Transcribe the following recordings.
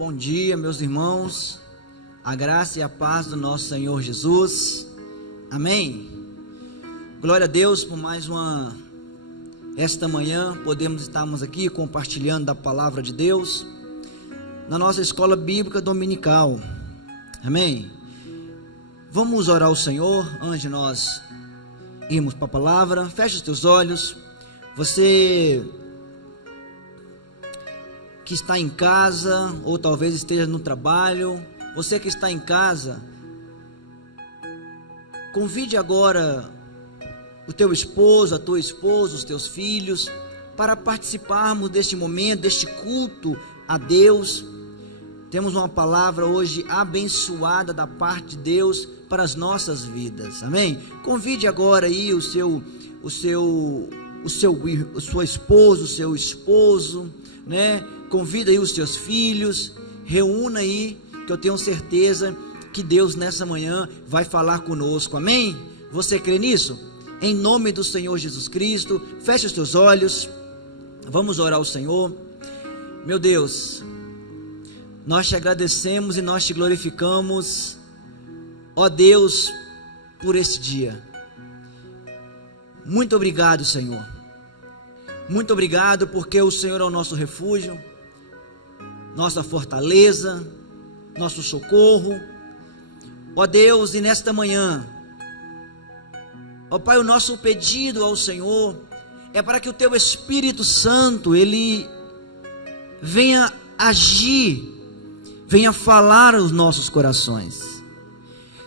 Bom dia, meus irmãos, a graça e a paz do nosso Senhor Jesus, amém. Glória a Deus por mais esta manhã, podemos estarmos aqui compartilhando da palavra de Deus, na nossa escola bíblica dominical, amém. Vamos orar ao Senhor, antes de nós irmos para a palavra. Feche os teus olhos, você que está em casa, ou talvez esteja no trabalho, você que está em casa, convide agora o teu esposo, a tua esposa, os teus filhos, para participarmos deste momento, deste culto a Deus. Temos uma palavra hoje abençoada da parte de Deus para as nossas vidas, amém? Convide agora aí sua esposa, o seu esposo, né? Convida aí os teus filhos, reúna aí, que eu tenho certeza que Deus nessa manhã vai falar conosco, amém? Você crê nisso? Em nome do Senhor Jesus Cristo, feche os teus olhos, vamos orar ao Senhor. Meu Deus, nós te agradecemos e nós te glorificamos, ó Deus, por este dia. Muito obrigado, Senhor. Muito obrigado, porque o Senhor é o nosso refúgio, nossa fortaleza, nosso socorro, ó Deus. E nesta manhã, ó Pai, o nosso pedido ao Senhor é para que o Teu Espírito Santo, Ele venha agir, venha falar aos nossos corações.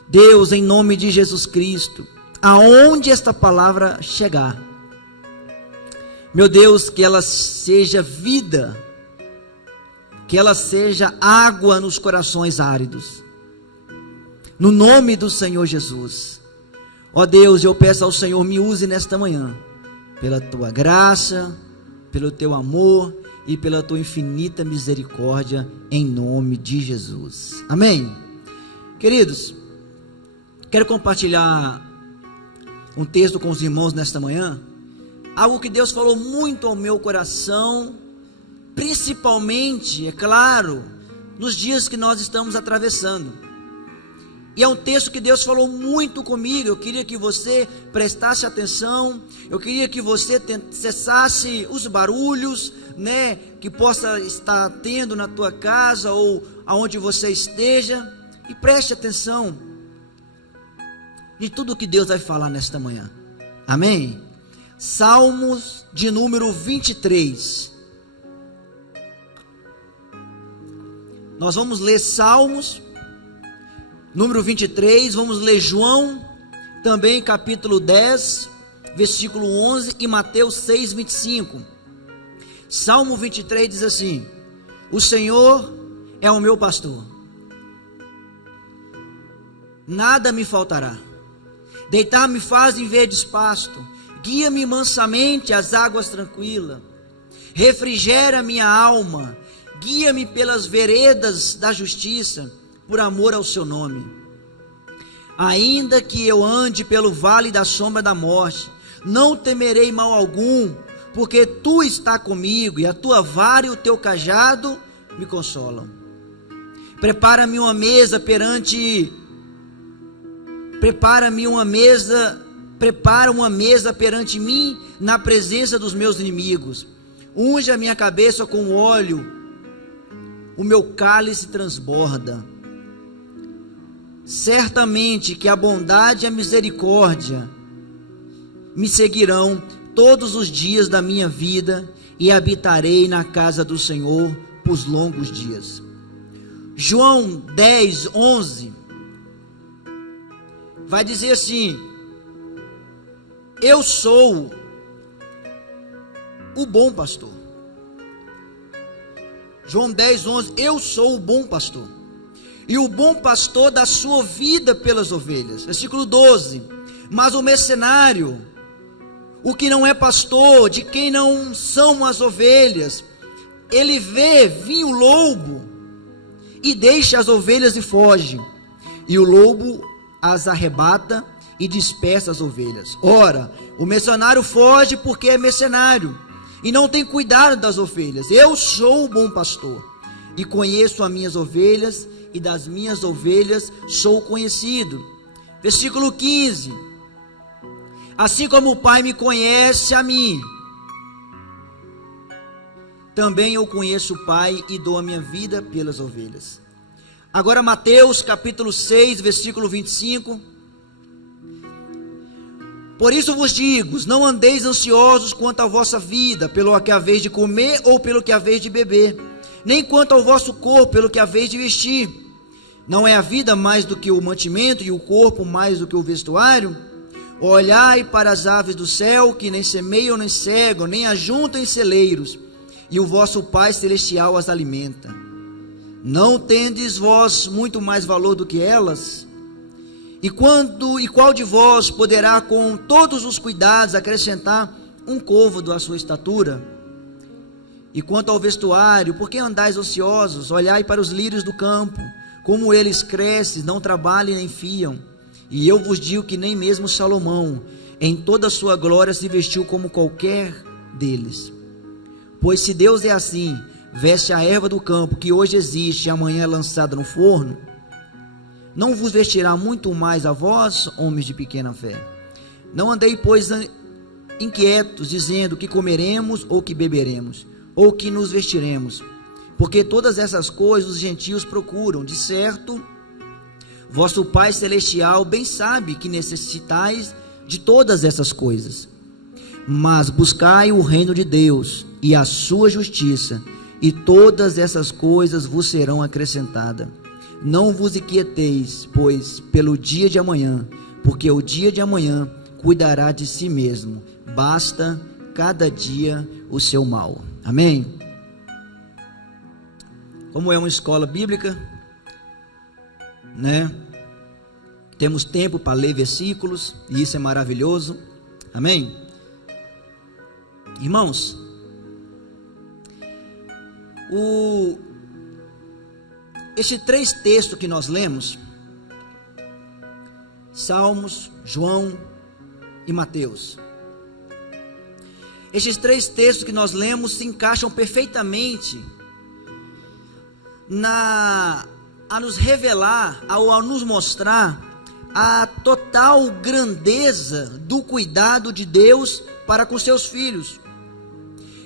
Deus, em nome de Jesus Cristo, aonde esta palavra chegar, meu Deus, que ela seja vida, que ela seja água nos corações áridos, no nome do Senhor Jesus. Ó Deus, eu peço ao Senhor, me use nesta manhã, pela Tua graça, pelo Teu amor e pela Tua infinita misericórdia, em nome de Jesus, amém. Queridos, quero compartilhar um texto com os irmãos nesta manhã, algo que Deus falou muito ao meu coração, principalmente, é claro, nos dias que nós estamos atravessando. E é um texto que Deus falou muito comigo. Eu queria que você prestasse atenção, eu queria que você cessasse os barulhos, né, que possa estar tendo na tua casa ou aonde você esteja, e preste atenção de tudo que Deus vai falar nesta manhã, amém? Salmos de número 23. Nós vamos ler Salmos, número 23, vamos ler João, também capítulo 10, versículo 11, e Mateus 6, 25. Salmo 23 diz assim: o Senhor é o meu pastor, nada me faltará. Deitar-me faz em verdes pasto, guia-me mansamente às águas tranquilas, refrigera minha alma, guia-me pelas veredas da justiça, por amor ao seu nome. Ainda que eu ande pelo vale da sombra da morte, não temerei mal algum, porque Tu está comigo, e a Tua vara e o Teu cajado me consolam. Prepara uma mesa perante mim, na presença dos meus inimigos. Unge a minha cabeça com óleo, o meu cálice transborda. Certamente que a bondade e a misericórdia me seguirão todos os dias da minha vida, e habitarei na casa do Senhor por longos dias. João 10, 11 vai dizer assim: eu sou o bom pastor. João 10, 11, eu sou o bom pastor, e o bom pastor dá sua vida pelas ovelhas. Versículo 12, mas o mercenário, o que não é pastor, de quem não são as ovelhas, ele vir o lobo, e deixa as ovelhas e foge, e o lobo as arrebata e dispersa as ovelhas. Ora, o mercenário foge porque é mercenário, e não tem cuidado das ovelhas. Eu sou o bom pastor, e conheço as minhas ovelhas, e das minhas ovelhas sou conhecido. Versículo 15: assim como o Pai me conhece a mim, também eu conheço o Pai e dou a minha vida pelas ovelhas. Agora Mateus capítulo 6, versículo 25: por isso vos digo, não andeis ansiosos quanto à vossa vida, pelo que haveis de comer ou pelo que haveis de beber, nem quanto ao vosso corpo, pelo que haveis de vestir. Não é a vida mais do que o mantimento, e o corpo mais do que o vestuário? Olhai para as aves do céu, que nem semeiam, nem cegam, nem ajuntam em celeiros, e o vosso Pai Celestial as alimenta. Não tendes vós muito mais valor do que elas? E qual de vós poderá com todos os cuidados acrescentar um côvado à sua estatura? E quanto ao vestuário, por que andais ociosos? Olhai para os lírios do campo, como eles crescem, não trabalham nem fiam. E eu vos digo que nem mesmo Salomão, em toda a sua glória, se vestiu como qualquer deles. Pois se Deus é assim, veste a erva do campo, que hoje existe e amanhã é lançada no forno, não vos vestirá muito mais a vós, homens de pequena fé? Não andei, pois, inquietos, dizendo que comeremos, ou que beberemos, ou que nos vestiremos, porque todas essas coisas os gentios procuram. De certo, vosso Pai Celestial bem sabe que necessitais de todas essas coisas. Mas buscai o reino de Deus e a sua justiça, e todas essas coisas vos serão acrescentadas. Não vos inquieteis, pois, pelo dia de amanhã, porque o dia de amanhã cuidará de si mesmo. Basta cada dia o seu mal. Amém? Como é uma escola bíblica, né? Temos tempo para ler versículos, e isso é maravilhoso. Amém? Irmãos, estes 3 textos que nós lemos, Salmos, João e Mateus, estes 3 textos que nós lemos se encaixam perfeitamente a nos revelar, a nos mostrar a total grandeza do cuidado de Deus para com seus filhos.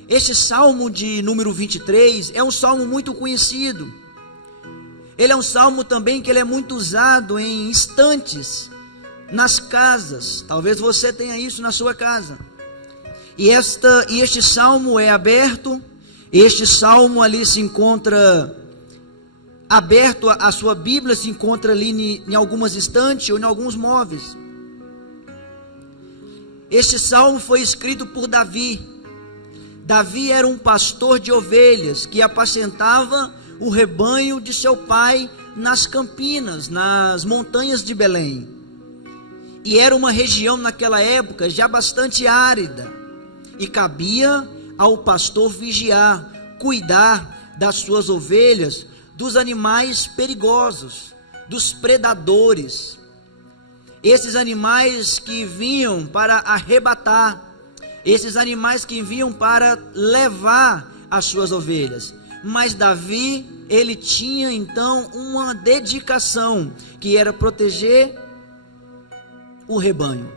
Este salmo de número 23 é um salmo muito conhecido. Ele é um salmo também que ele é muito usado em estantes nas casas. Talvez você tenha isso na sua casa. E este salmo é aberto. Este salmo ali se encontra aberto, a sua Bíblia se encontra ali em algumas estantes ou em alguns móveis. Este salmo foi escrito por Davi. Davi era um pastor de ovelhas que apacentava o rebanho de seu pai nas campinas, nas montanhas de Belém. E era uma região naquela época já bastante árida, e cabia ao pastor vigiar, cuidar das suas ovelhas, dos animais perigosos, dos predadores, esses animais que vinham para arrebatar, esses animais que vinham para levar as suas ovelhas. Mas Davi, ele tinha então uma dedicação, que era proteger o rebanho.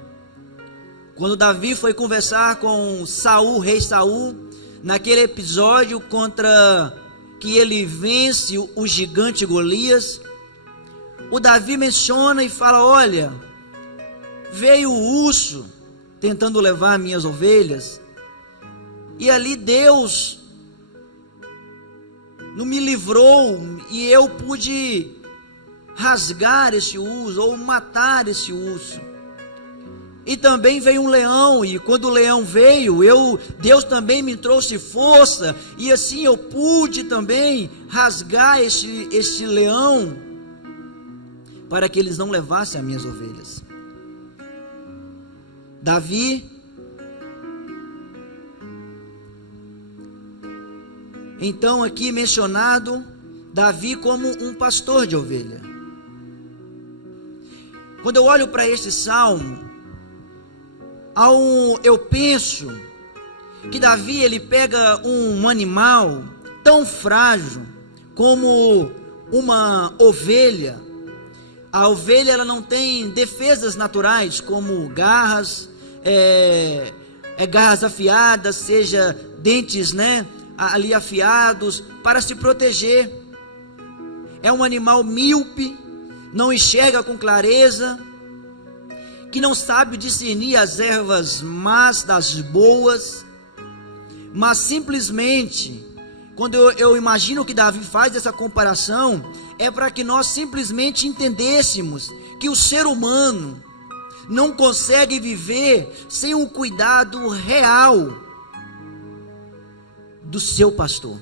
Quando Davi foi conversar com Saul, rei Saul, naquele episódio contra que ele vence o gigante Golias, o Davi menciona e fala: olha, veio o urso tentando levar minhas ovelhas, e ali Deus não me livrou, e eu pude rasgar esse urso, ou matar esse urso. E também veio um leão, e quando o leão veio, Deus também me trouxe força, e assim eu pude também rasgar este leão, para que eles não levassem as minhas ovelhas. Davi, então aqui mencionado, Davi como um pastor de ovelha. Quando eu olho para este salmo, eu penso que Davi, ele pega um animal tão frágil como uma ovelha. A ovelha, ela não tem defesas naturais, como garras, garras afiadas, seja dentes, né, ali afiados, para se proteger. É um animal míope, não enxerga com clareza, que não sabe discernir as ervas más das boas, mas simplesmente, quando eu imagino que Davi faz essa comparação, é para que nós simplesmente entendêssemos que o ser humano não consegue viver sem um cuidado real do seu pastor,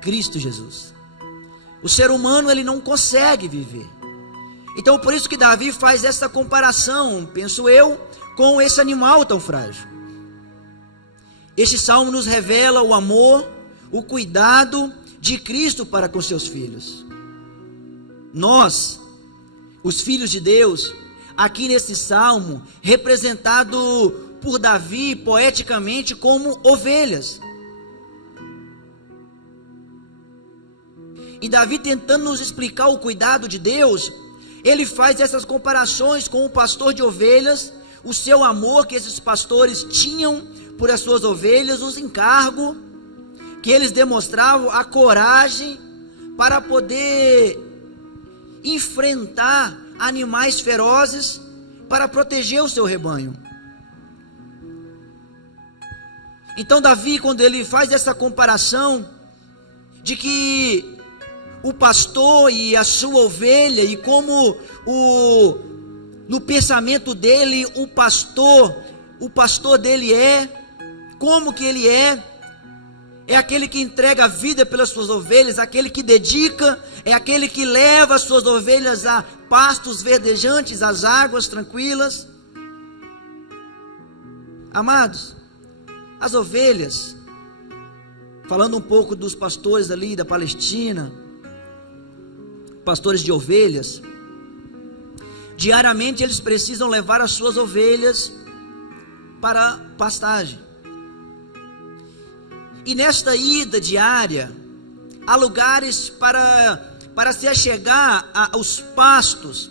Cristo Jesus. O ser humano, ele não consegue viver. Então por isso que Davi faz essa comparação, penso eu, com esse animal tão frágil. Este salmo nos revela o amor, o cuidado de Cristo para com seus filhos. Nós, os filhos de Deus, aqui nesse salmo, representado por Davi poeticamente como ovelhas. E Davi, tentando nos explicar o cuidado de Deus, ele faz essas comparações com o pastor de ovelhas, o seu amor que esses pastores tinham por as suas ovelhas, os encargos que eles demonstravam, a coragem para poder enfrentar animais ferozes para proteger o seu rebanho. Então Davi, quando ele faz essa comparação de que o pastor e a sua ovelha, e como no pensamento dele o pastor dele como que ele é aquele que entrega a vida pelas suas ovelhas, aquele que dedica, é aquele que leva as suas ovelhas a pastos verdejantes, às águas tranquilas. Amados, as ovelhas, falando um pouco dos pastores ali da Palestina, pastores de ovelhas, diariamente eles precisam levar as suas ovelhas para pastagem. E nesta ida diária, há lugares para se achegar aos pastos,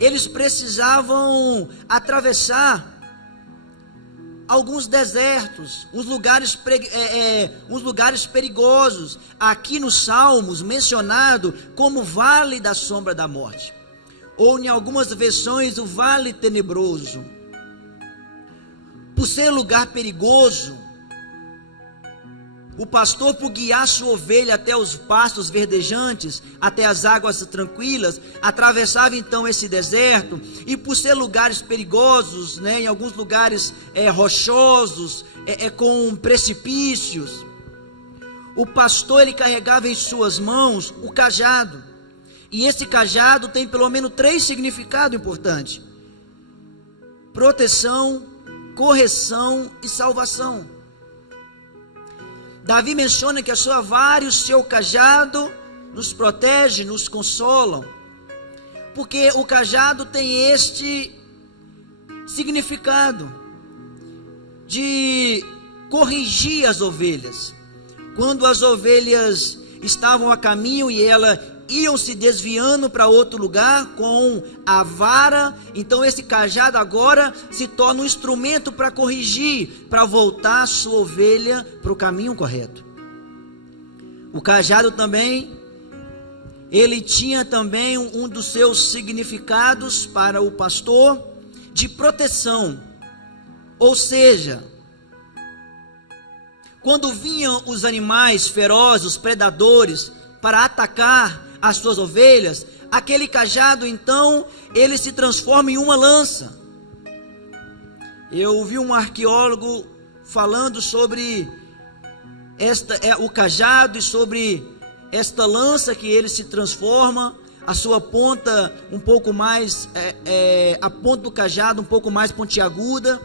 eles precisavam atravessar alguns desertos, uns lugares perigosos, aqui nos Salmos mencionado como Vale da Sombra da Morte, ou em algumas versões o Vale Tenebroso. Por ser lugar perigoso, o pastor, por guiar sua ovelha até os pastos verdejantes, até as águas tranquilas, atravessava então esse deserto. E por ser lugares perigosos, né, em alguns lugares rochosos, com precipícios, o pastor, ele carregava em suas mãos o cajado. E esse cajado tem pelo menos 3 significados importantes: proteção, correção e salvação. Davi menciona que a sua vara e o seu cajado nos protege, nos consolam, porque o cajado tem este significado de corrigir as ovelhas. Quando as ovelhas estavam a caminho e elas iam se desviando para outro lugar com a vara, então esse cajado agora se torna um instrumento para corrigir, para voltar a sua ovelha para o caminho correto. O cajado também, ele tinha também um dos seus significados para o pastor de proteção, ou seja, quando vinham os animais ferozes, os predadores, para atacar as suas ovelhas, aquele cajado então, ele se transforma em uma lança. Eu ouvi um arqueólogo falando sobre o cajado e sobre esta lança que ele se transforma, a sua ponta um pouco mais, a ponta do cajado um pouco mais pontiaguda,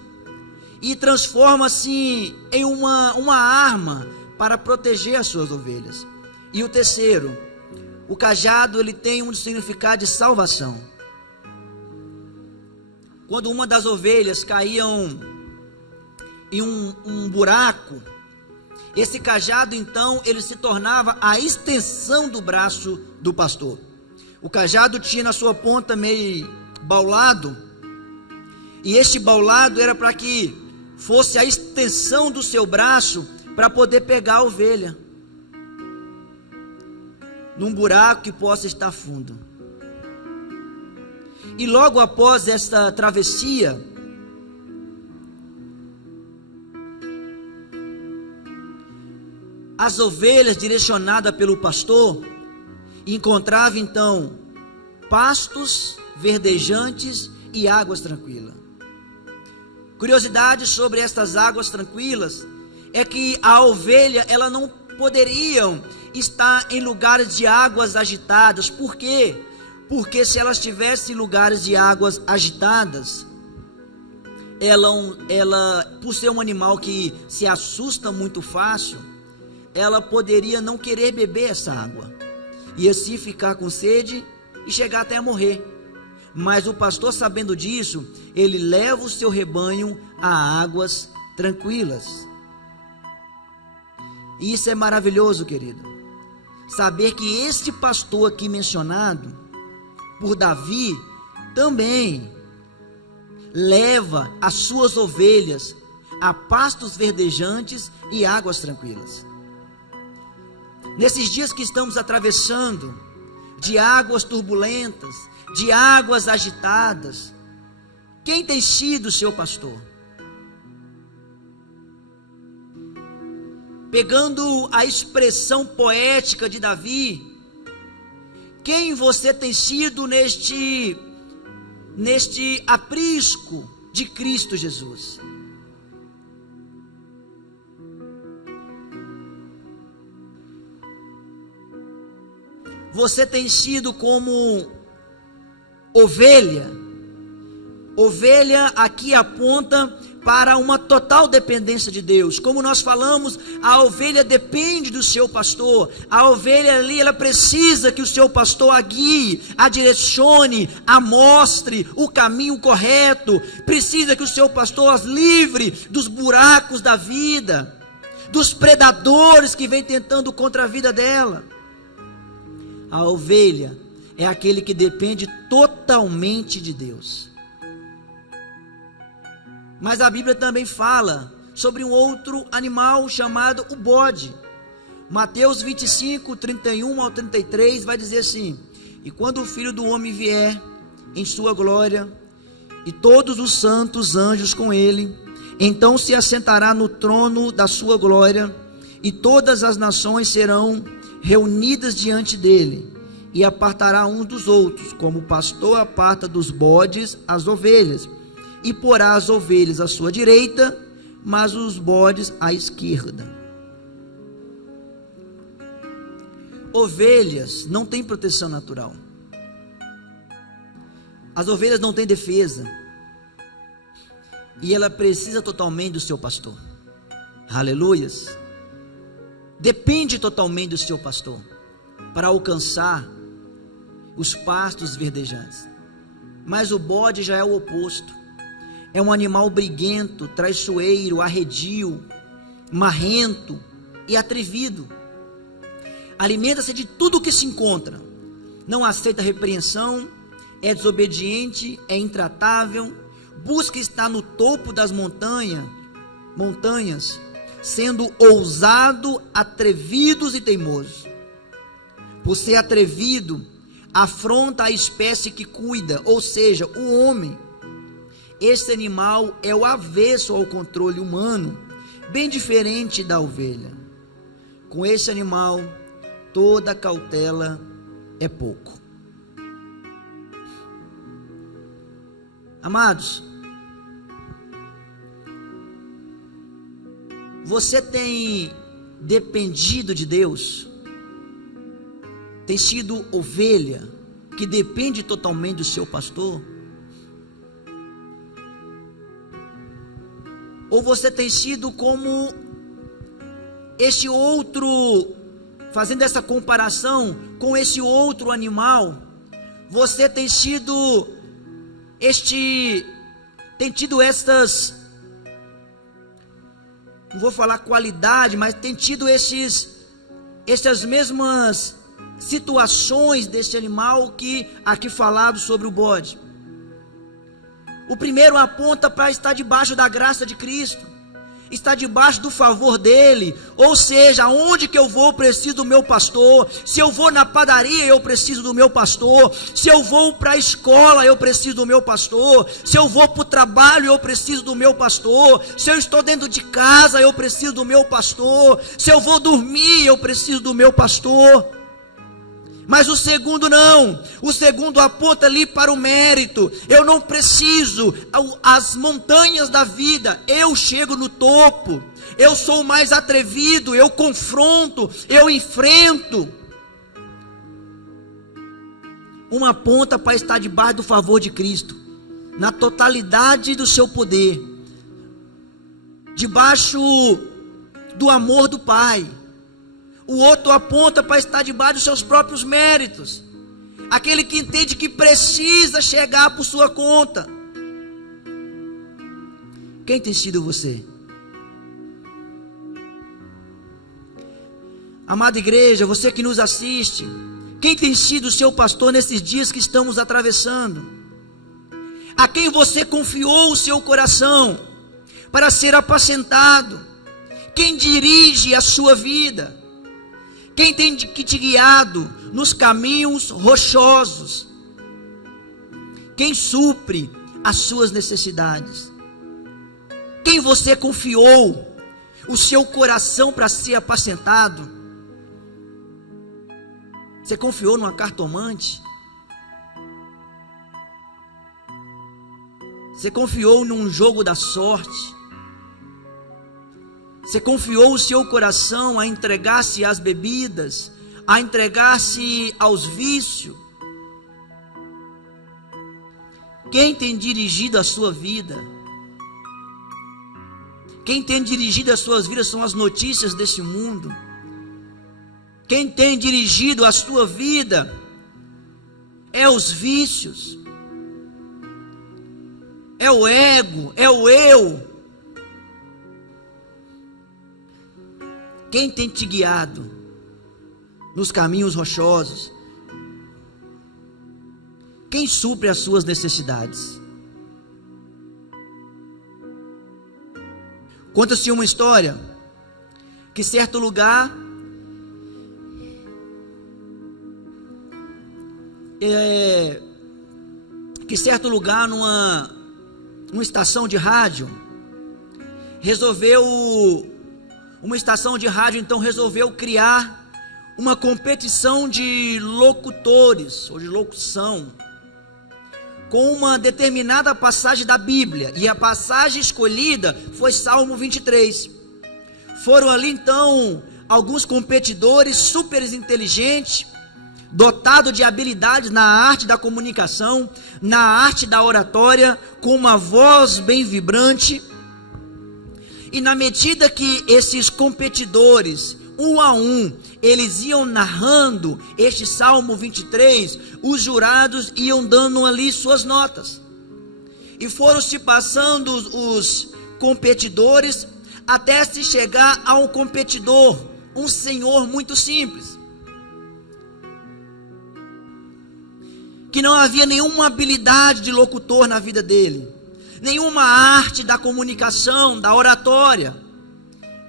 e transforma-se em uma arma para proteger as suas ovelhas. E o terceiro, o cajado, ele tem um significado de salvação. Quando uma das ovelhas caíam em um buraco, Esse cajado, então, ele se tornava a extensão do braço do pastor. O cajado tinha na sua ponta meio baulado, e este baulado era para que fosse a extensão do seu braço para poder pegar a ovelha num buraco que possa estar fundo. E logo após esta travessia, as ovelhas, direcionadas pelo pastor, encontravam então pastos verdejantes e águas tranquilas. Curiosidade sobre estas águas tranquilas é que a ovelha, ela não poderiam estar em lugares de águas agitadas. Por quê? Porque se ela estivesse em lugares de águas agitadas, ela, por ser um animal que se assusta muito fácil, ela poderia não querer beber essa água, e assim ficar com sede e chegar até a morrer. Mas o pastor, sabendo disso, ele leva o seu rebanho a águas tranquilas. E isso é maravilhoso, querido, saber que este pastor aqui mencionado por Davi também leva as suas ovelhas a pastos verdejantes e águas tranquilas. Nesses dias que estamos atravessando, de águas turbulentas, de águas agitadas, quem tem sido o seu pastor? Pegando a expressão poética de Davi, quem você tem sido neste aprisco de Cristo Jesus? Você tem sido como ovelha? Ovelha aqui aponta para uma total dependência de Deus. Como nós falamos, a ovelha depende do seu pastor. A ovelha ali, ela precisa que o seu pastor a guie, a direcione, a mostre o caminho correto. Precisa que o seu pastor as livre dos buracos da vida, dos predadores que vêm tentando contra a vida dela. A ovelha é aquele que depende totalmente de Deus. Mas a Bíblia também fala sobre um outro animal chamado o bode. Mateus 25, 31 ao 33 vai dizer assim: e quando o Filho do Homem vier em sua glória, e todos os santos anjos com ele, então se assentará no trono da sua glória, e todas as nações serão reunidas diante dele, e apartará uns dos outros, como o pastor aparta dos bodes as ovelhas, e porá as ovelhas à sua direita, mas os bodes à esquerda. Ovelhas não têm proteção natural. As ovelhas não têm defesa, e ela precisa totalmente do seu pastor. Aleluias. Depende totalmente do seu pastor para alcançar os pastos verdejantes. Mas o bode já é o oposto. É um animal briguento, traiçoeiro, arredio, marrento e atrevido. Alimenta-se de tudo que se encontra. Não aceita repreensão, é desobediente, é intratável, busca estar no topo das montanhas, sendo ousado, atrevido e teimoso. Por ser atrevido, afronta a espécie que cuida, ou seja, o homem. Este animal é o avesso ao controle humano, bem diferente da ovelha. Com esse animal, toda cautela é pouco. Amados, você tem dependido de Deus? Tem sido ovelha que depende totalmente do seu pastor? Ou você tem sido como este outro, fazendo essa comparação com esse outro animal? Você tem tido não vou falar qualidade, mas tem tido essas mesmas situações desse animal que aqui falado sobre o bode. O primeiro aponta para estar debaixo da graça de Cristo, está debaixo do favor dele, ou seja, aonde que eu vou, preciso do meu pastor. Se eu vou na padaria, eu preciso do meu pastor. Se eu vou para a escola, eu preciso do meu pastor. Se eu vou para o trabalho, eu preciso do meu pastor. Se eu estou dentro de casa, eu preciso do meu pastor. Se eu vou dormir, eu preciso do meu pastor. Mas o segundo não, o segundo aponta ali para o mérito. Eu não preciso, as montanhas da vida, eu chego no topo, eu sou mais atrevido, eu confronto, eu enfrento. Uma aponta para estar debaixo do favor de Cristo, na totalidade do seu poder, debaixo do amor do Pai. O outro aponta para estar debaixo dos seus próprios méritos. Aquele que entende que precisa chegar por sua conta. Quem tem sido você? Amada igreja, você que nos assiste, quem tem sido o seu pastor nesses dias que estamos atravessando? A quem você confiou o seu coração para ser apacentado? Quem dirige a sua vida? Quem tem que te guiado nos caminhos rochosos? Quem supre as suas necessidades? Quem você confiou o seu coração para ser apacentado? Você confiou numa cartomante? Você confiou num jogo da sorte? Você confiou o seu coração a entregar-se às bebidas, a entregar-se aos vícios? Quem tem dirigido a sua vida? Quem tem dirigido as suas vidas são as notícias desse mundo. Quem tem dirigido a sua vida é os vícios, é o ego, é o eu. Quem tem te guiado nos caminhos rochosos? Quem supre as suas necessidades? Conta-se uma história que certo lugar numa estação de rádio resolveu criar uma competição de locutores ou de locução com uma determinada passagem da Bíblia, e a passagem escolhida foi Salmo 23. Foram ali então alguns competidores super inteligentes, dotados de habilidades na arte da comunicação, na arte da oratória, com uma voz bem vibrante. E na medida que esses competidores, um a um, eles iam narrando este Salmo 23, os jurados iam dando ali suas notas. E foram se passando os competidores, até se chegar a um competidor, um senhor muito simples, que não havia nenhuma habilidade de locutor na vida dele, nenhuma arte da comunicação, da oratória.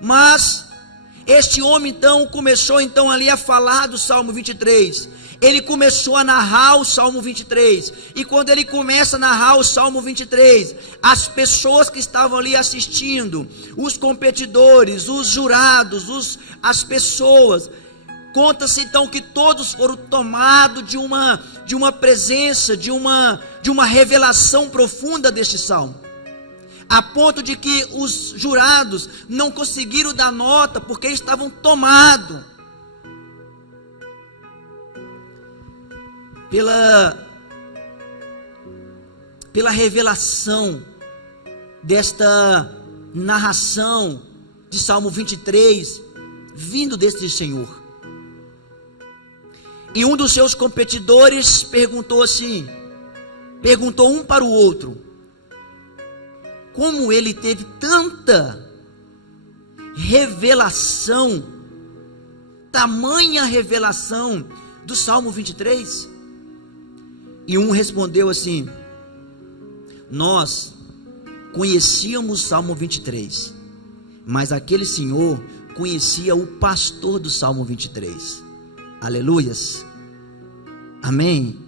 Mas este homem então começou ali a falar do Salmo 23. Ele começou a narrar o Salmo 23. E quando ele começa a narrar o Salmo 23, as pessoas que estavam ali assistindo, os competidores, os jurados, as pessoas, conta-se então que todos foram tomados de uma presença, de uma revelação profunda deste salmo, a ponto de que os jurados não conseguiram dar nota, porque estavam tomados pela revelação desta narração de Salmo 23, vindo deste Senhor. E um dos seus competidores perguntou um para o outro: como ele teve tanta revelação, tamanha revelação do Salmo 23. E um respondeu assim: nós conhecíamos o Salmo 23, mas aquele senhor conhecia o pastor do Salmo 23. Aleluias, amém.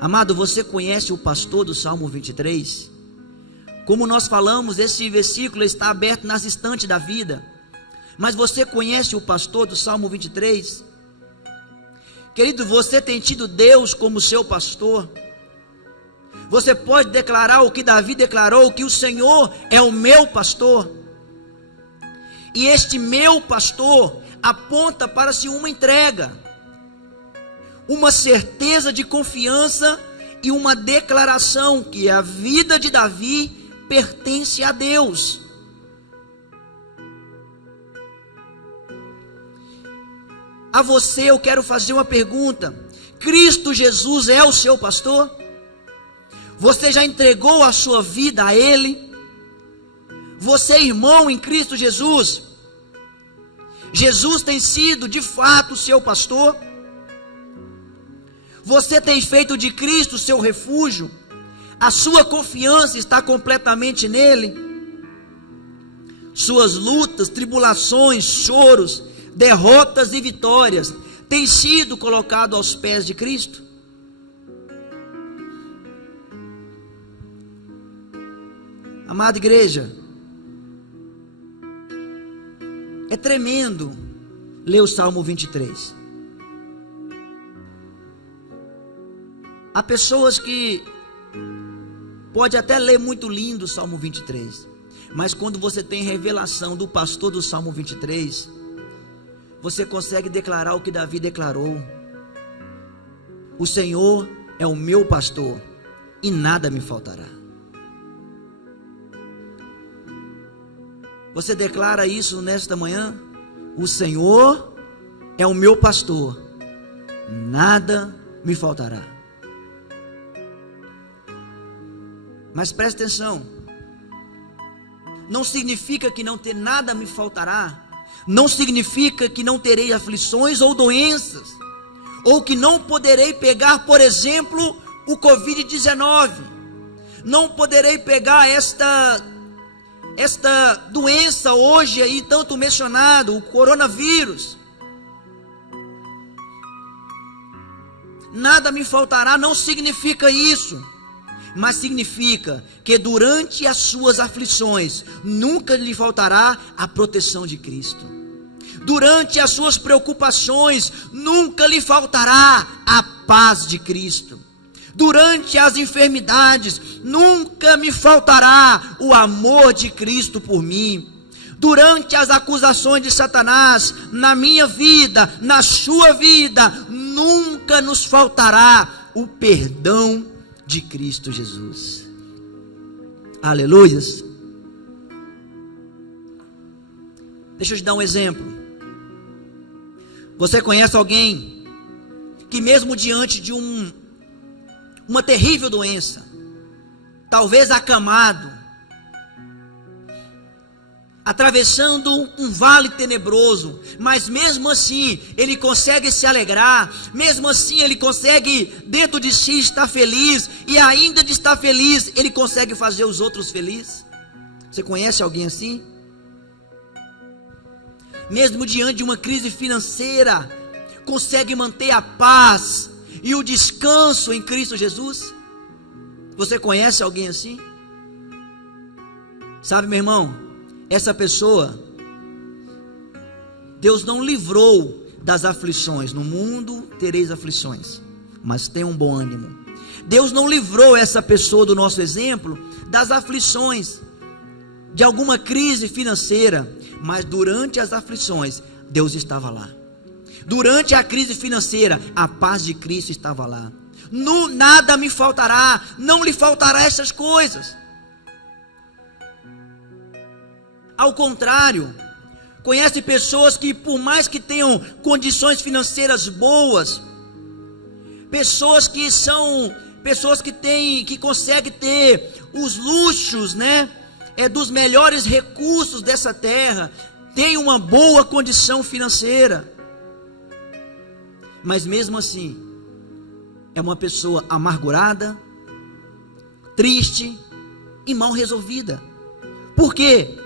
Amado, você conhece o pastor do Salmo 23? Como nós falamos, esse versículo está aberto nas estantes da vida. Mas você conhece o pastor do Salmo 23? Querido, você tem tido Deus como seu pastor? Você pode declarar o que Davi declarou, que o Senhor é o meu pastor. E este meu pastor aponta para si uma entrega, uma certeza de confiança e uma declaração que a vida de Davi pertence a Deus. A você eu quero fazer uma pergunta: Cristo Jesus é o seu pastor? Você já entregou a sua vida a Ele? Você é irmão em Cristo Jesus? Jesus tem sido de fato o seu pastor? Você tem feito de Cristo seu refúgio? A sua confiança está completamente nele? Suas lutas, tribulações, choros, derrotas e vitórias têm sido colocado aos pés de Cristo? Amada igreja, é tremendo ler o Salmo 23. Há pessoas que pode até ler muito lindo o Salmo 23, mas quando você tem revelação do pastor do Salmo 23, você consegue declarar o que Davi declarou: o Senhor é o meu pastor e nada me faltará. Você declara isso nesta manhã? O Senhor é o meu pastor, nada me faltará. Mas preste atenção, não significa que não ter nada me faltará, não significa que não terei aflições ou doenças, ou que não poderei pegar, por exemplo, o Covid-19, não poderei pegar esta doença hoje aí tanto mencionado, o coronavírus. Nada me faltará não significa isso, mas significa que durante as suas aflições nunca lhe faltará a proteção de Cristo. Durante as suas preocupações nunca lhe faltará a paz de Cristo. Durante as enfermidades nunca me faltará o amor de Cristo por mim. Durante as acusações de Satanás na minha vida, na sua vida, nunca nos faltará o perdão de Cristo Jesus. Aleluias. Deixa eu te dar um exemplo. Você conhece alguém que mesmo diante de uma terrível doença, talvez acamado, atravessando um vale tenebroso, mas mesmo assim ele consegue se alegrar, mesmo assim ele consegue dentro de si estar feliz, e ainda de estar feliz ele consegue fazer os outros felizes? Você conhece alguém assim? Mesmo diante de uma crise financeira, consegue manter a paz e o descanso em Cristo Jesus? Você conhece alguém assim? Sabe, meu irmão, essa pessoa, Deus não livrou das aflições. No mundo tereis aflições, mas tenha um bom ânimo. Deus não livrou essa pessoa do nosso exemplo das aflições, de alguma crise financeira, mas durante as aflições Deus estava lá. Durante a crise financeira, a paz de Cristo estava lá. Nada me faltará, não lhe faltará essas coisas. Ao contrário, conhece pessoas que, por mais que tenham condições financeiras boas, pessoas que são pessoas que conseguem ter os luxos, né? Dos melhores recursos dessa terra, tem uma boa condição financeira, mas mesmo assim, é uma pessoa amargurada, triste e mal resolvida. Por quê?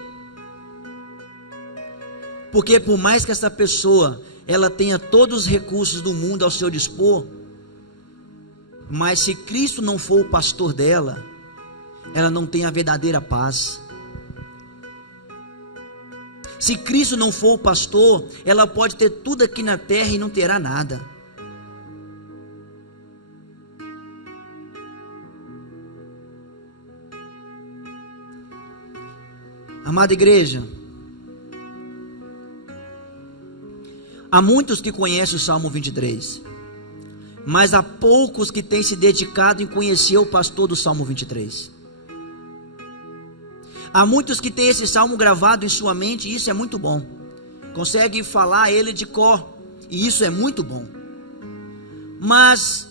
Porque por mais que essa pessoa, ela tenha todos os recursos do mundo ao seu dispor, mas se Cristo não for o pastor dela, ela não tem a verdadeira paz. Se Cristo não for o pastor, ela pode ter tudo aqui na terra e não terá nada. Amada igreja, há muitos que conhecem o Salmo 23, mas há poucos que têm se dedicado em conhecer o pastor do Salmo 23. Há muitos que têm esse salmo gravado em sua mente, e isso é muito bom. Consegue falar ele de cor, e isso é muito bom. Mas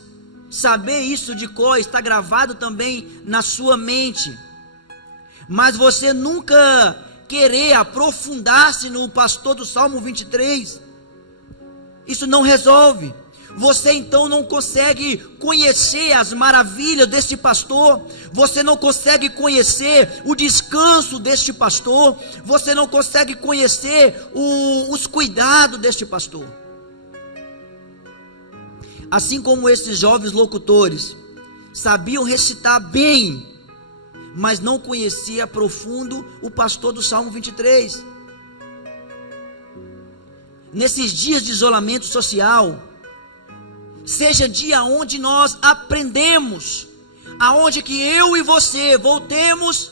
saber isso de cor está gravado também na sua mente. Mas você nunca querer aprofundar-se no pastor do Salmo 23, isso não resolve. Você então não consegue conhecer as maravilhas deste pastor, você não consegue conhecer o descanso deste pastor, você não consegue conhecer os cuidados deste pastor. Assim como esses jovens locutores sabiam recitar bem, mas não conhecia a profundo o pastor do Salmo 23. Nesses dias de isolamento social, seja dia onde nós aprendemos, aonde que eu e você voltemos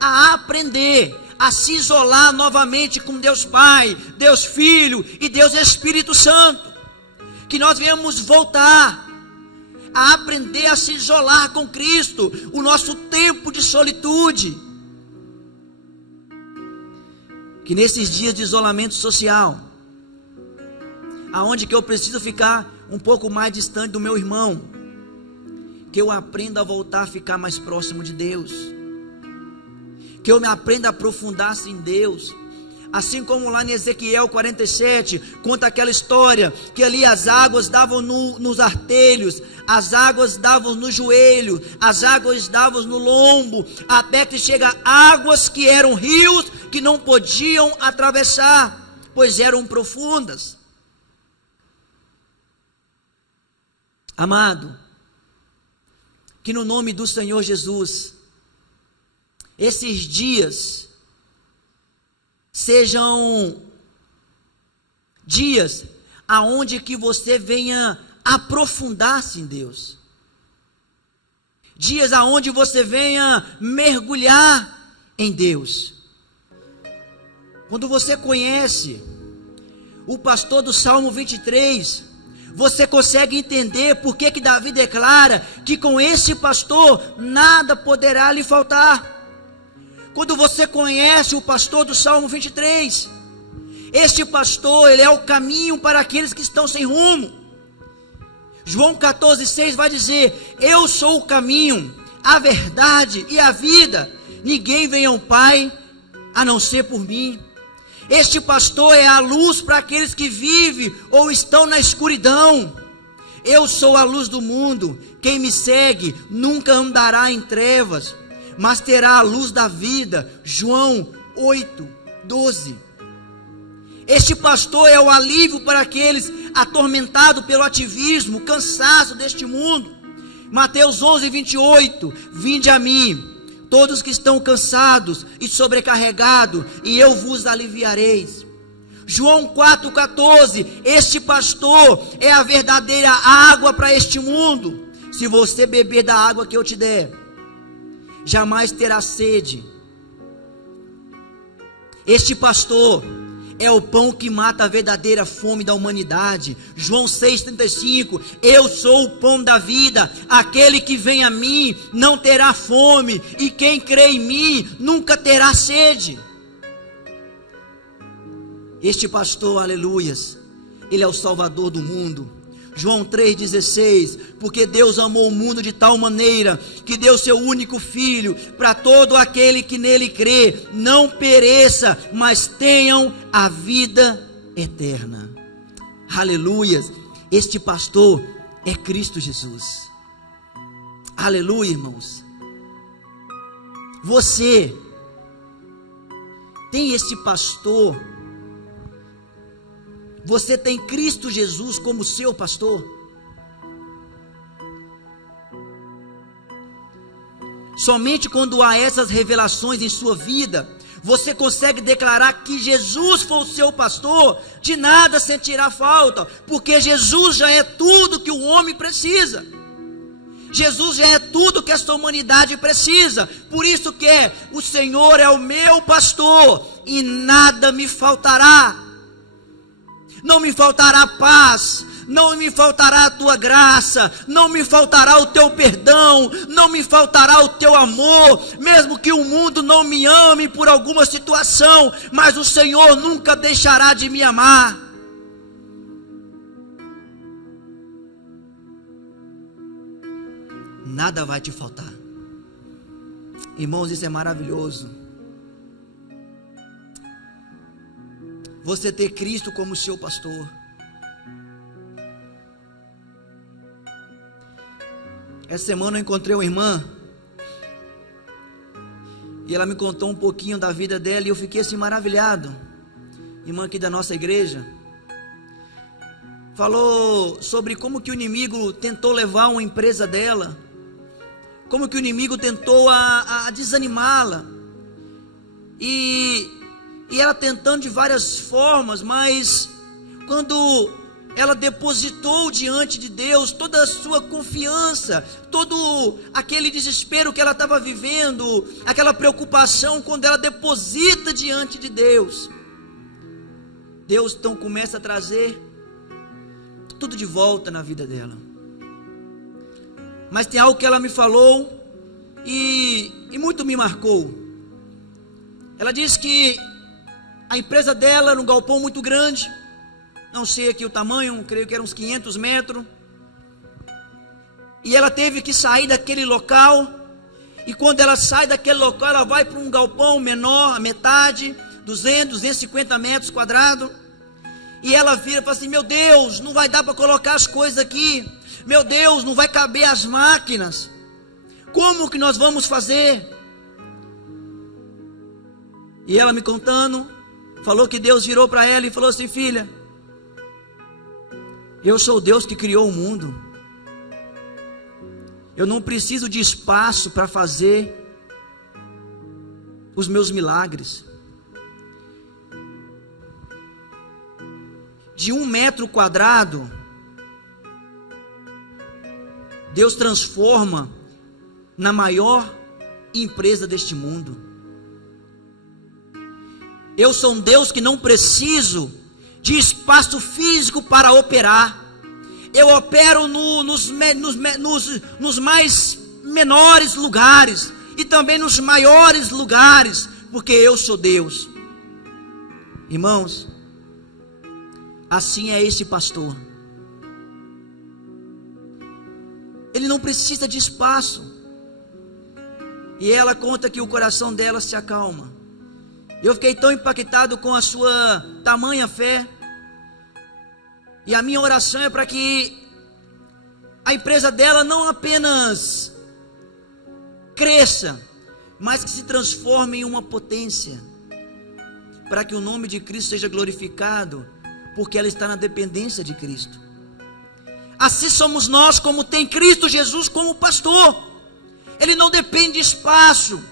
a aprender, a se isolar novamente com Deus Pai, Deus Filho e Deus Espírito Santo, que nós venhamos voltar a aprender a se isolar com Cristo, o nosso tempo de solitude, que nesses dias de isolamento social, aonde que eu preciso ficar um pouco mais distante do meu irmão, que eu aprenda a voltar a ficar mais próximo de Deus, que eu me aprenda a aprofundar-se em Deus, assim como lá em Ezequiel 47, conta aquela história, que ali as águas davam nos artelhos, as águas davam no joelho, as águas davam no lombo, até que chega águas que eram rios, que não podiam atravessar, pois eram profundas. Amado, que no nome do Senhor Jesus, esses dias sejam dias aonde que você venha aprofundar-se em Deus, dias aonde você venha mergulhar em Deus. Quando você conhece o pastor do Salmo 23, você consegue entender por que que Davi declara que com esse pastor nada poderá lhe faltar. Quando você conhece o pastor do Salmo 23, este pastor, ele é o caminho para aqueles que estão sem rumo. João 14,6 vai dizer: eu sou o caminho, a verdade e a vida, ninguém vem ao Pai a não ser por mim. Este pastor é a luz para aqueles que vivem ou estão na escuridão. Eu sou a luz do mundo, quem me segue nunca andará em trevas, mas terá a luz da vida. João 8:12. Este pastor é o alívio para aqueles atormentados pelo ativismo, cansaço deste mundo. Mateus 11:28, vinde a mim, todos que estão cansados e sobrecarregados, e eu vos aliviareis. João 4,14, este pastor é a verdadeira água para este mundo. Se você beber da água que eu te der, jamais terá sede. Este pastor é o pão que mata a verdadeira fome da humanidade. João 6,35, eu sou o pão da vida, aquele que vem a mim não terá fome, e quem crê em mim nunca terá sede. Este pastor, aleluias, ele é o salvador do mundo. João 3,16, porque Deus amou o mundo de tal maneira, que deu seu único Filho, para todo aquele que nele crê, não pereça, mas tenham a vida eterna. Aleluias, este pastor é Cristo Jesus. Aleluia, irmãos. Você tem este pastor, você tem Cristo Jesus como seu pastor. Somente quando há essas revelações em sua vida, você consegue declarar que Jesus foi o seu pastor, de nada sentirá falta, porque Jesus já é tudo que o homem precisa. Jesus já é tudo que esta humanidade precisa. Por isso que o Senhor é o meu pastor e nada me faltará. Não me faltará paz, não me faltará a tua graça, não me faltará o teu perdão, não me faltará o teu amor, mesmo que o mundo não me ame por alguma situação, mas o Senhor nunca deixará de me amar. Nada vai te faltar. Irmãos, isso é maravilhoso. Você ter Cristo como seu pastor. Essa semana eu encontrei uma irmã, e ela me contou um pouquinho da vida dela, e eu fiquei assim maravilhado. Irmã aqui da nossa igreja, falou sobre como que o inimigo tentou levar uma empresa dela, como que o inimigo tentou a desanimá-la, e ela tentando de várias formas, mas quando ela depositou diante de Deus toda a sua confiança, todo aquele desespero que ela estava vivendo, aquela preocupação, quando ela deposita diante de Deus, Deus então começa a trazer tudo de volta na vida dela. Mas tem algo que ela me falou e muito me marcou. Ela disse que a empresa dela era um galpão muito grande, não sei aqui o tamanho, creio que eram uns 500 metros, e ela teve que sair daquele local, e quando ela sai daquele local, ela vai para um galpão menor, a metade, 250 metros quadrados, e ela vira e fala assim: meu Deus, não vai dar para colocar as coisas aqui, meu Deus, não vai caber as máquinas, como que nós vamos fazer? E ela me contando, falou que Deus virou para ela e falou assim: filha, eu sou o Deus que criou o mundo, eu não preciso de espaço para fazer os meus milagres. De 1 metro quadrado, Deus transforma na maior empresa deste mundo. Eu sou um Deus que não preciso de espaço físico para operar. Eu opero nos mais menores lugares e também nos maiores lugares, porque eu sou Deus. Irmãos, assim é esse pastor. Ele não precisa de espaço. E ela conta que o coração dela se acalma. Eu fiquei tão impactado com a sua tamanha fé. E a minha oração é para que a empresa dela não apenas cresça, mas que se transforme em uma potência, para que o nome de Cristo seja glorificado, porque ela está na dependência de Cristo. Assim somos nós, como tem Cristo Jesus como pastor. Ele não depende de espaço,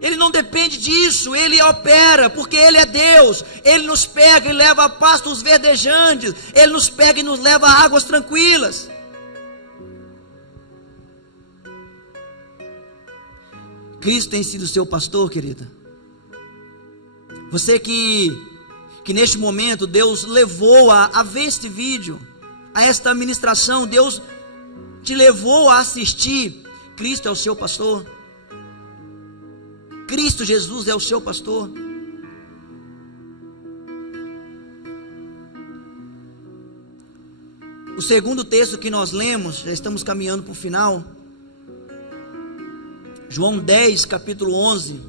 ele não depende disso, ele opera, porque ele é Deus. Ele nos pega e leva a pastos verdejantes, ele nos pega e nos leva a águas tranquilas. Cristo tem sido seu pastor, querida. Você que neste momento Deus levou a ver este vídeo, a esta ministração, Deus te levou a assistir. Cristo é o seu pastor. Cristo Jesus é o seu pastor. O segundo texto que nós lemos, já estamos caminhando para o final, João 10, capítulo 11,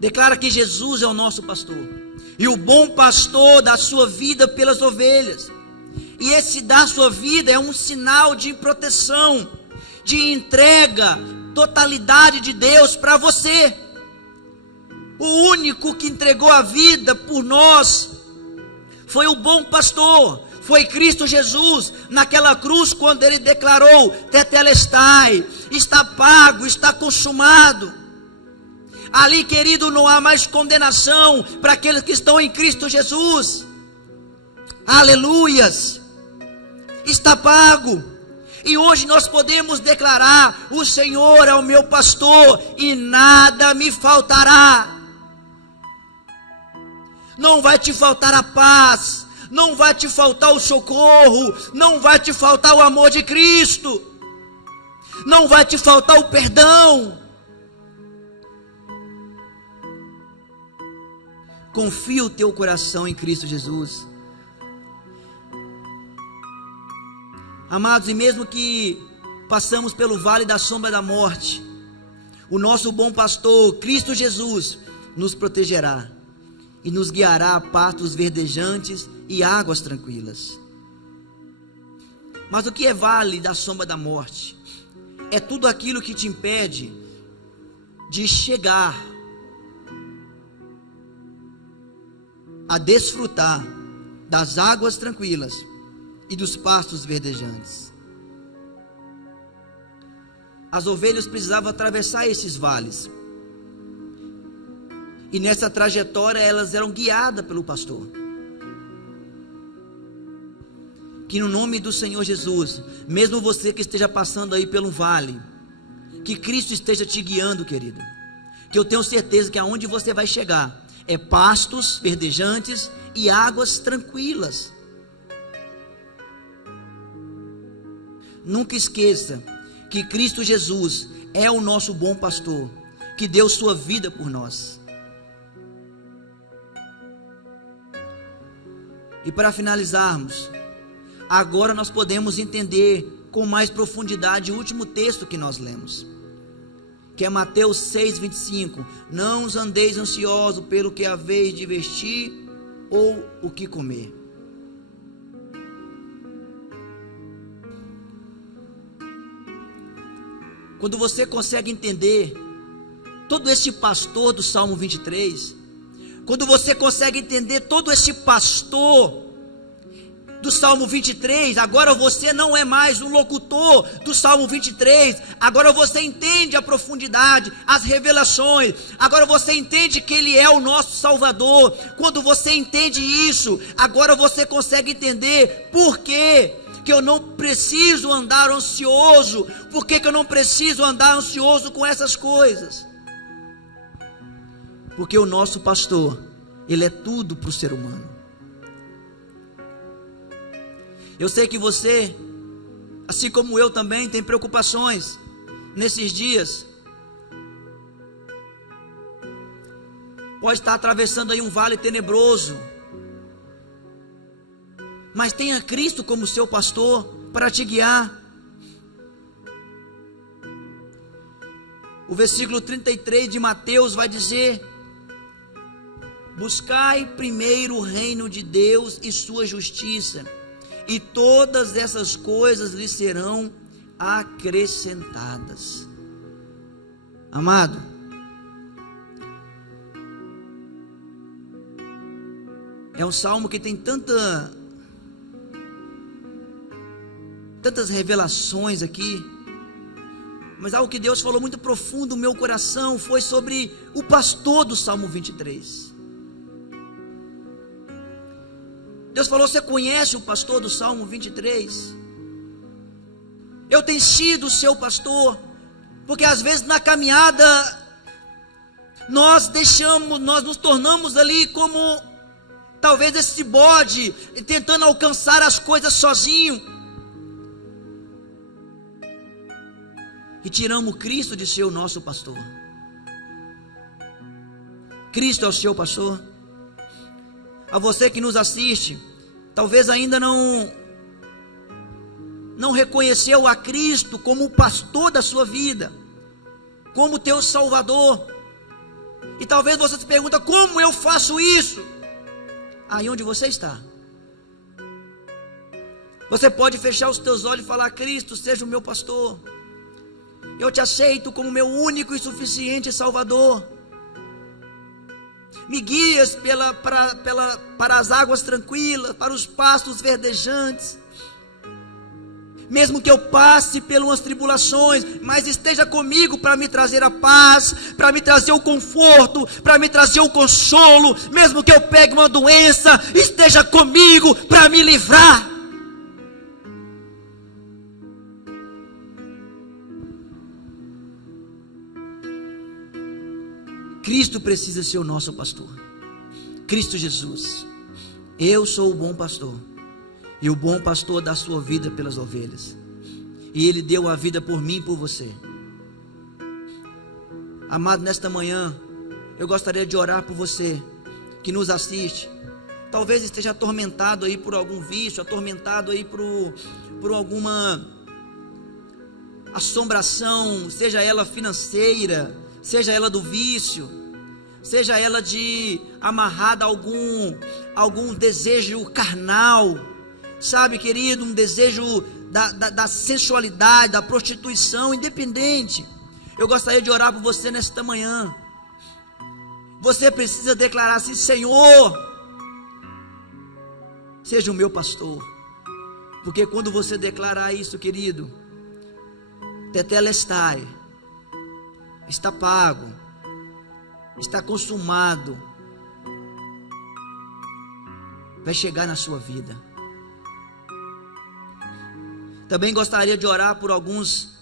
declara que Jesus é o nosso pastor, e o bom pastor dá sua vida pelas ovelhas, e esse dar sua vida é um sinal de proteção, de entrega, totalidade de Deus para você. O único que entregou a vida por nós foi o bom pastor, foi Cristo Jesus, naquela cruz, quando ele declarou: tetelestai, está pago, está consumado. Ali, querido, não há mais condenação para aqueles que estão em Cristo Jesus. Aleluias, está pago. E hoje nós podemos declarar: o Senhor é o meu pastor e nada me faltará. Não vai te faltar a paz, não vai te faltar o socorro, não vai te faltar o amor de Cristo, não vai te faltar o perdão. Confia o teu coração em Cristo Jesus. Amados, e mesmo que passamos pelo vale da sombra da morte, o nosso bom pastor, Cristo Jesus, nos protegerá e nos guiará a pastos verdejantes e águas tranquilas. Mas o que é vale da sombra da morte? É tudo aquilo que te impede de chegar a desfrutar das águas tranquilas e dos pastos verdejantes. As ovelhas precisavam atravessar esses vales, e nessa trajetória elas eram guiadas pelo pastor. Que no nome do Senhor Jesus, mesmo você que esteja passando aí pelo vale, que Cristo esteja te guiando, querido, que eu tenho certeza que aonde você vai chegar é pastos verdejantes e águas tranquilas. Nunca esqueça que Cristo Jesus é o nosso bom pastor, que deu sua vida por nós. E para finalizarmos, agora nós podemos entender com mais profundidade o último texto que nós lemos, que é Mateus 6:25. Não os andeis ansiosos pelo que haveis de vestir ou o que comer. Quando você consegue entender todo esse pastor do Salmo 23, quando você consegue entender todo esse pastor do Salmo 23, agora você não é mais um locutor do Salmo 23, agora você entende a profundidade, as revelações, agora você entende que Ele é o nosso Salvador. Quando você entende isso, agora você consegue entender por quê que eu não preciso andar ansioso, por que eu não preciso andar ansioso com essas coisas. Porque o nosso pastor, ele é tudo para o ser humano. Eu sei que você, assim como eu também, tem preocupações nesses dias. Pode estar atravessando aí um vale tenebroso, mas tenha Cristo como seu pastor para te guiar. O versículo 33 de Mateus vai dizer: buscai primeiro o reino de Deus e sua justiça, e todas essas coisas lhe serão acrescentadas. Amado, é um salmo que tem tantas revelações aqui, mas algo que Deus falou muito profundo no meu coração foi sobre o pastor do Salmo 23. Deus falou: você conhece o pastor do Salmo 23? Eu tenho sido o seu pastor, porque às vezes na caminhada nós nos tornamos ali como talvez esse bode, tentando alcançar as coisas sozinho, e tiramos Cristo de ser o nosso pastor. Cristo é o seu pastor. A você que nos assiste, talvez ainda não reconheceu a Cristo como o pastor da sua vida, como teu Salvador. E talvez você se pergunta: como eu faço isso? Aí onde você está, você pode fechar os teus olhos e falar: Cristo, seja o meu pastor, eu te aceito como meu único e suficiente Salvador. Me guias para as águas tranquilas, para os pastos verdejantes. Mesmo que eu passe pelas tribulações, mas esteja comigo para me trazer a paz, para me trazer o conforto, para me trazer o consolo. Mesmo que eu pegue uma doença, esteja comigo para me livrar. Cristo precisa ser o nosso pastor. Cristo Jesus. Eu sou o bom pastor, e o bom pastor dá sua vida pelas ovelhas, e Ele deu a vida por mim e por você. Amado, nesta manhã eu gostaria de orar por você que nos assiste. Talvez esteja atormentado aí por algum vício, atormentado aí por alguma assombração, seja ela financeira, seja ela do vício, seja ela de amarrada a algum desejo carnal. Sabe, querido, um desejo da sensualidade, da prostituição, independente. Eu gostaria de orar por você nesta manhã. Você precisa declarar assim: Senhor, seja o meu pastor. Porque quando você declarar isso, querido, tetelestai, está pago, está consumado, vai chegar na sua vida. Também gostaria de orar por alguns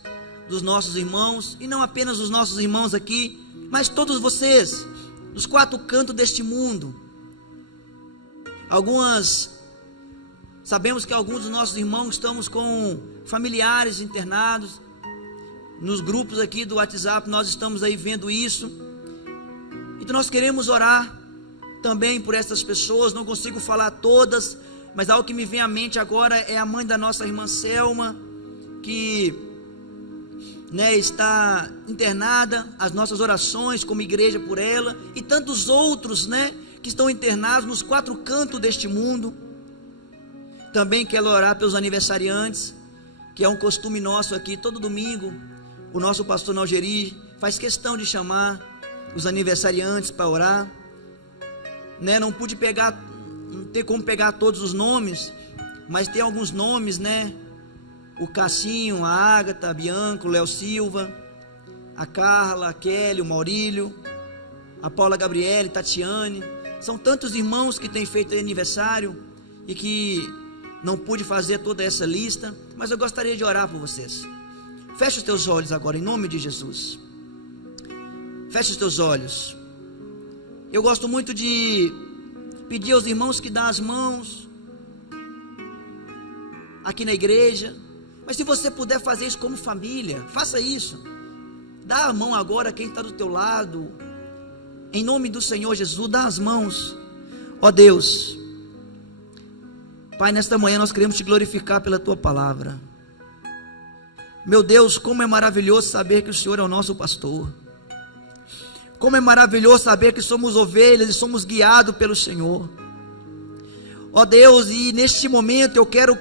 dos nossos irmãos, e não apenas os nossos irmãos aqui, mas todos vocês, dos quatro cantos deste mundo. Sabemos que alguns dos nossos irmãos estamos com familiares internados. Nos grupos aqui do WhatsApp nós estamos aí vendo isso. Então nós queremos orar também por essas pessoas. Não consigo falar todas, mas algo que me vem à mente agora é a mãe da nossa irmã Selma, que está internada. As nossas orações como igreja por ela, e tantos outros que estão internados nos quatro cantos deste mundo. Também quero orar pelos aniversariantes, que é um costume nosso aqui, todo domingo o nosso pastor Nalgeri faz questão de chamar os aniversariantes para orar. Não pude não ter como pegar todos os nomes, mas tem alguns nomes, o Cassinho, a Ágata, a Bianca, o Léo Silva, a Carla, a Kelly, o Maurílio, a Paula Gabriele, Tatiane. São tantos irmãos que têm feito aniversário e que não pude fazer toda essa lista, mas eu gostaria de orar por vocês. Feche os teus olhos agora, em nome de Jesus. Feche os teus olhos. Eu gosto muito de pedir aos irmãos que dão as mãos aqui na igreja, mas se você puder fazer isso como família, faça isso. Dá a mão agora a quem está do teu lado, em nome do Senhor Jesus. Dá as mãos. Ó Deus, Pai, nesta manhã nós queremos te glorificar pela tua palavra. Meu Deus, como é maravilhoso saber que o Senhor é o nosso pastor. Como é maravilhoso saber que somos ovelhas e somos guiados pelo Senhor. Ó Deus, e neste momento eu quero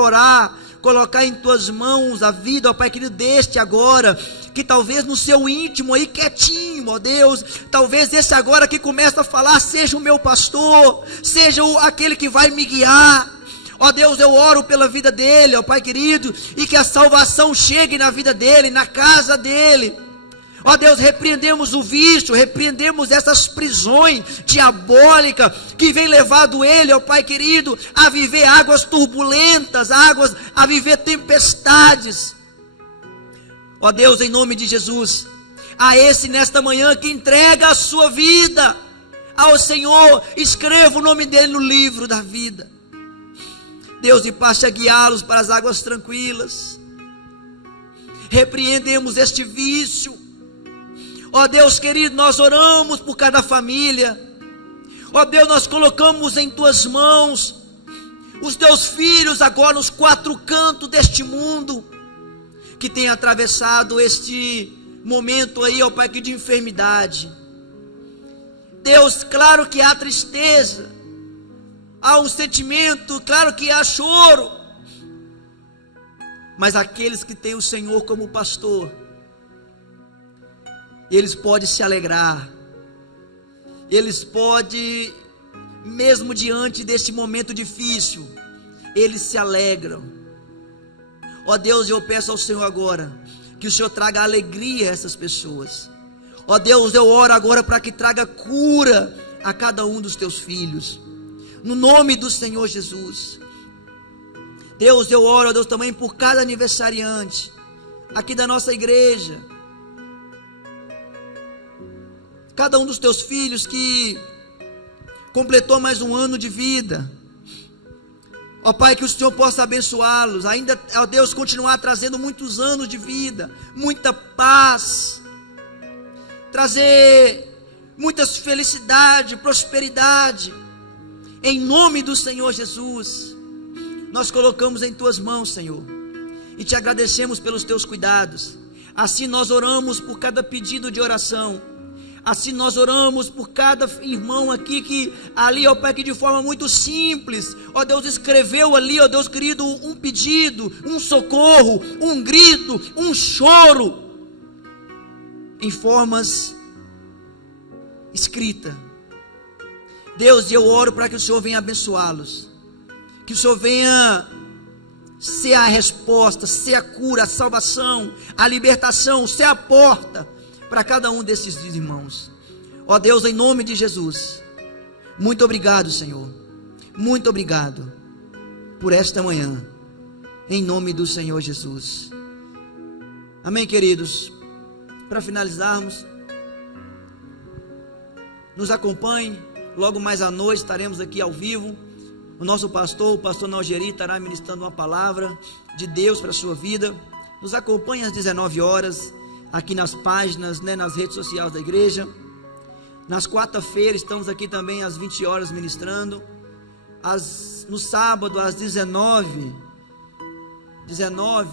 orar, colocar em tuas mãos a vida, ó Pai querido, deste agora, que talvez no seu íntimo aí quietinho, ó Deus, talvez esse agora que começa a falar seja o meu pastor, seja aquele que vai me guiar. Ó Deus, eu oro pela vida dele, ó Pai querido, e que a salvação chegue na vida dele, na casa dele. Ó Deus, repreendemos o vício, repreendemos essas prisões diabólicas que vem levado ele, ó Pai querido, a viver águas turbulentas, a viver tempestades. Ó Deus, em nome de Jesus, a esse nesta manhã que entrega a sua vida ao Senhor, escreva o nome dele no livro da vida. Deus, e passe a guiá-los para as águas tranquilas. Repreendemos este vício. Ó Deus querido, nós oramos por cada família. Ó Deus, nós colocamos em tuas mãos os teus filhos agora nos quatro cantos deste mundo, que tem atravessado este momento aí, ó Pai, aqui de enfermidade. Deus, claro que há tristeza, há um sentimento, claro que há choro, mas aqueles que têm o Senhor como pastor, eles podem se alegrar, eles podem, mesmo diante deste momento difícil, eles se alegram. Ó Deus, eu peço ao Senhor agora, que o Senhor traga alegria a essas pessoas. Ó Deus, eu oro agora para que traga cura a cada um dos teus filhos, no nome do Senhor Jesus. Deus, eu oro, ó Deus, também por cada aniversariante aqui da nossa igreja, cada um dos teus filhos que completou mais um ano de vida. Ó Pai, que o Senhor possa abençoá-los, ainda, ó Deus, continuar trazendo muitos anos de vida, muita paz, trazer muitas felicidade, prosperidade, em nome do Senhor Jesus. Nós colocamos em tuas mãos, Senhor, e te agradecemos pelos teus cuidados. Assim nós oramos por cada pedido de oração, assim nós oramos por cada irmão aqui que ali, ó Pai, que de forma muito simples, ó Deus, escreveu ali, ó Deus querido, um pedido, um socorro, um grito, um choro, em formas escritas. Deus, eu oro para que o Senhor venha abençoá-los, que o Senhor venha ser a resposta, ser a cura, a salvação, a libertação, ser a porta para cada um desses irmãos. Ó Deus, em nome de Jesus, muito obrigado, Senhor, muito obrigado por esta manhã, em nome do Senhor Jesus. Amém, queridos. Para finalizarmos, nos acompanhe, logo mais à noite estaremos aqui ao vivo. O nosso pastor, o pastor Nalgeri, estará ministrando uma palavra de Deus para a sua vida. Nos acompanhe às 19 horas, aqui nas páginas, nas redes sociais da igreja. Nas quarta-feiras estamos aqui também às 20 horas ministrando. No sábado às 19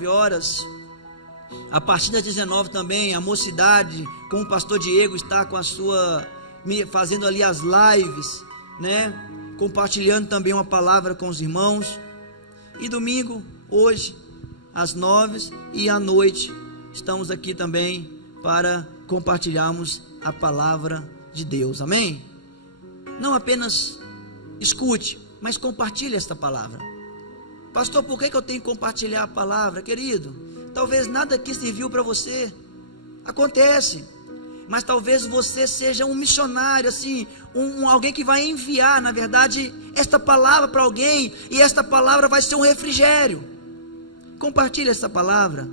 horas, a partir das 19 também, a mocidade com o pastor Diego está com a sua, fazendo ali as lives, compartilhando também uma palavra com os irmãos. E domingo, hoje, às 9 e à noite, estamos aqui também para compartilharmos a palavra de Deus, amém? Não apenas escute, mas compartilhe esta palavra. Pastor, por que eu tenho que compartilhar a palavra? Querido, talvez nada aqui serviu para você, acontece, mas talvez você seja um missionário, assim, alguém que vai enviar, na verdade, esta palavra para alguém, e esta palavra vai ser um refrigério. Compartilhe essa palavra.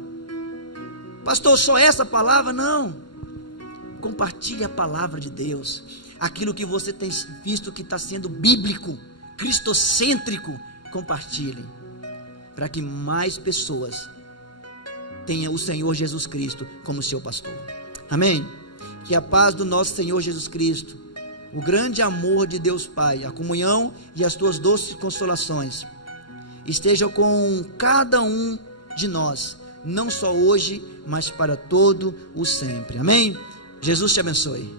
Pastor, só essa palavra? Não. Compartilhe a palavra de Deus, aquilo que você tem visto que está sendo bíblico, cristocêntrico. Compartilhe, para que mais pessoas tenham o Senhor Jesus Cristo como seu pastor. Amém? Que a paz do nosso Senhor Jesus Cristo, o grande amor de Deus Pai, a comunhão e as tuas doces consolações estejam com cada um de nós, não só hoje, mas para todo o sempre. Amém? Jesus te abençoe.